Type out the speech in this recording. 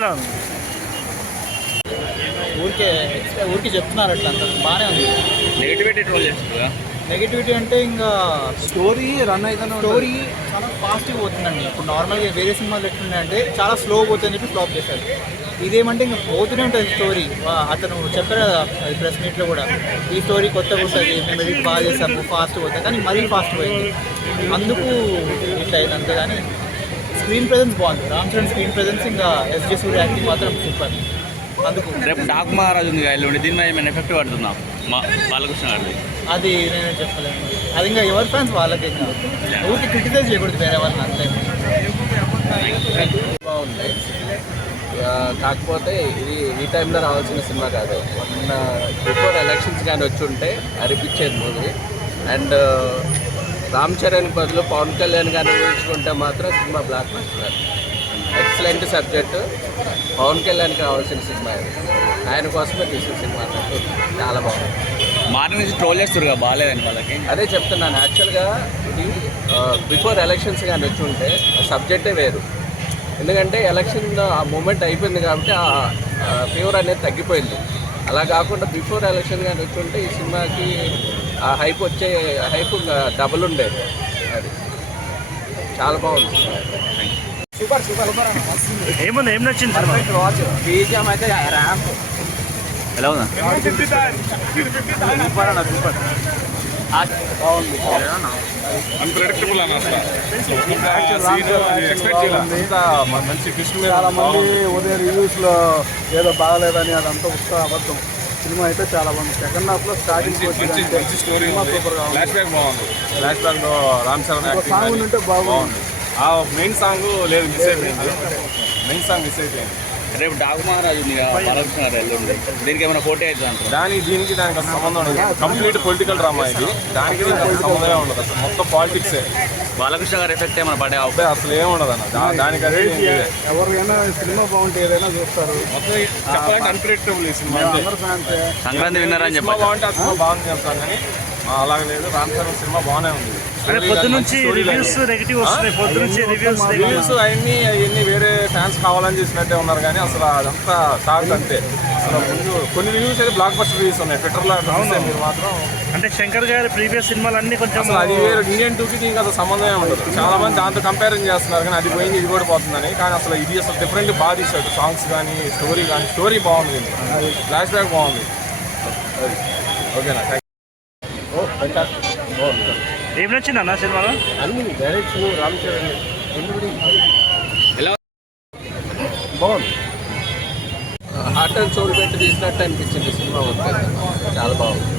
ఎలా ఉంది? ఊరికి చెప్తున్నారు అట్లా అంటారు, బాగానే ఉంది. నెగిటివిటీ ట్రోల్ చేస్తుందా? నెగిటివిటీ అంటే ఇంకా స్టోరీ రన్ అయితే స్టోరీ చాలా ఫాస్ట్గా పోతుందండి. ఇప్పుడు నార్మల్గా వేరే సినిమాలు ఎట్లున్నాయంటే చాలా స్లో పోతుందని చెప్పి ఫ్లాప్ చేశారు. ఇదేమంటే ఇంకా పోతూనే ఉంటుంది స్టోరీ. అతను చెప్పారు కదా అది ప్రెస్ మీట్లో కూడా, ఈ స్టోరీ కొత్తగా ఉంటుంది, మేము ఎడిట్ బాగా చేస్తాము, ఫాస్ట్ పోతాం, కానీ మరీ ఫాస్ట్ పోయింది, అందుకు ఇట్లా అయింది అంతే. కానీ స్క్రీన్ ప్రెజెన్స్ బాగుంది, రామ్ చరణ్ స్క్రీన్ ప్రెజెన్స్, ఇంకా ఎస్జే సూర్య యాక్టింగ్ మాత్రం సూపర్. అందుకు రేపు డాక్ మహారాజ్ ఉంది ఎల్లుండి, దీని మీద ఏమైనా ఎఫెక్ట్ పడుతుందా బాలకృష్ణ గారిది? అది నేను చెప్పలేను, అది ఇంకా ఎవరి ఫ్యాన్స్ వాళ్ళకి, ఇంకా ఊరికి క్రిటిసైజ్ చేయకూడదు వేరే వాళ్ళని అంతే. బాగుంది. కాకపోతే ఇది ఈ టైంలో రావాల్సిన సినిమా కాదు. మొన్న బిఫోర్ ఎలక్షన్స్ కానీ వచ్చి ఉంటే అనిపించేది మూవీ. అండ్ రామ్ చరణ్ బదులు పవన్ కళ్యాణ్ గారిని ఊహించుకుంటే మాత్రం cinema blockbuster. Excellent subject, Pawan కళ్యాణ్కి రావాల్సిన సినిమా ఇది. ఆయన కోసమే తీసిన సినిమా అన్నట్టు చాలా బాగుంది. మార్నింగ్ నుంచి ట్రోల్ చేస్తారు బాగాలేదని వాళ్ళకి. అదే చెప్తున్నాను, యాక్చువల్గా ఇది బిఫోర్ ఎలక్షన్స్ కానీ వచ్చి ఉంటే ఆ సబ్జెక్టే వేరు. ఎందుకంటే ఎలక్షన్ ఆ మూమెంట్ అయిపోయింది కాబట్టి ఆ ఫీవర్ అనేది తగ్గిపోయింది. అలా కాకుండా బిఫోర్ ఎలక్షన్ కానీ వచ్చి ఉంటే ఈ సినిమాకి ఆ హైప్ హైప్ డబుల్ ఉండేది. అది చాలా బాగుంది. Super super. ఏముంది, ఏం నచ్చింది? బీజిఎం అయితే ర్యాంప్ ఎలా ఉందా? సూపర్ బాగుంది. అన్ప్రెడిక్టబుల్ అని మంచి ట్విస్ట్ మీద. చాలా మంది ఉదయం రివ్యూస్లో ఏదో బాగాలేదని అదంతా ఉత్సాహ అబద్ధం. సినిమా అయితే చాలా బాగుంది. సెకండ్ హాఫ్లో స్టార్టింగ్ మంచి స్టోరీ సూపర్గా ఫ్లాష్ బ్యాక్ బాగుంది. ఫ్లాష్ బ్యాక్ లో రామ్ చరణ్ సాంగ్ ఉంటే బాగుంది. ఆ మెయిన్ సాంగ్ లేదు, మిస్ అయిపోయింది. మెయిన్ సాంగ్ మిస్ అయిపోయింది. రేపు డాక్ మహారాజ్ ఉంది బాలకృష్ణ గారు ఎల్లుండి, దీనికి ఏమైనా పోటీ అవుతుంది అంటారు? దీనికి అసలు సంబంధం ఉండదు. కంప్లీట్ పొలిటికల్ డ్రామా ఇది. దానికి అసలు సంబంధమే ఉండదు. అసలు మొత్తం పాలిటిక్సే. బాలకృష్ణ గారు ఎఫెక్ట్ ఏమైనా పడే అబ్బాయి అసలు ఏమి ఉండదు అన్న దానికి. అదే ఎవరికైనా సినిమా బాగుంటే ఏదైనా చూస్తారు. మొత్తం చెప్పాలంటే అన్ప్రెడిక్టబుల్ ఈ సినిమా. సంక్రాంతి విన్నారని సినిమా చెప్పారు. బాగుంటే ఆ సినిమా బాగుంది చెప్తాను, కానీ అలాగ లేదు. రామ్ చరణ్ సినిమా బాగానే ఉంది. పొద్దు నుంచి రివ్యూస్ నెగిటివ్ వస్తున్నాయి. పొద్దు నుంచి రివ్యూస్ అవన్నీ వేరే ఫ్యాన్స్ కావాలని చేసినట్టే ఉన్నారు, కానీ అసలు అదంతా టాక్ అంతే. అసలు ముందు కొన్ని రివ్యూస్ అయితే బ్లాక్ బస్టర్ రివ్యూస్ ఉన్నాయి ట్విట్టర్లో. మీరు మాత్రం అంటే శంకర్ గారి ప్రీవియస్ సినిమాలన్నీ కొంచెం అది వేరే. ఇండియన్ 2కి దీనికి అసలు సంబంధమే ఉండదు. చాలా మంది దాంతో కంపారిజన్ చేస్తున్నారు, కానీ అది పోయింది ఇది కూడా పోతుందని. కానీ అసలు ఇది అసలు డిఫరెంట్ బాగా తీసాడు. సాంగ్స్ కానీ స్టోరీ బాగుంది, ఫ్లాష్ బ్యాక్ బాగుంది. ఓకేనా? ఏం నచ్చింది అన్న సినిమాలో? అన్ని డైరెక్షన్ రామ్ చరణ్ ఎలా బాగుంది. హార్ట్ అండ్ సోల్ పెట్టి తీసినట్టు అనిపించింది సినిమా. వస్తుంది చాలా బాగుంది.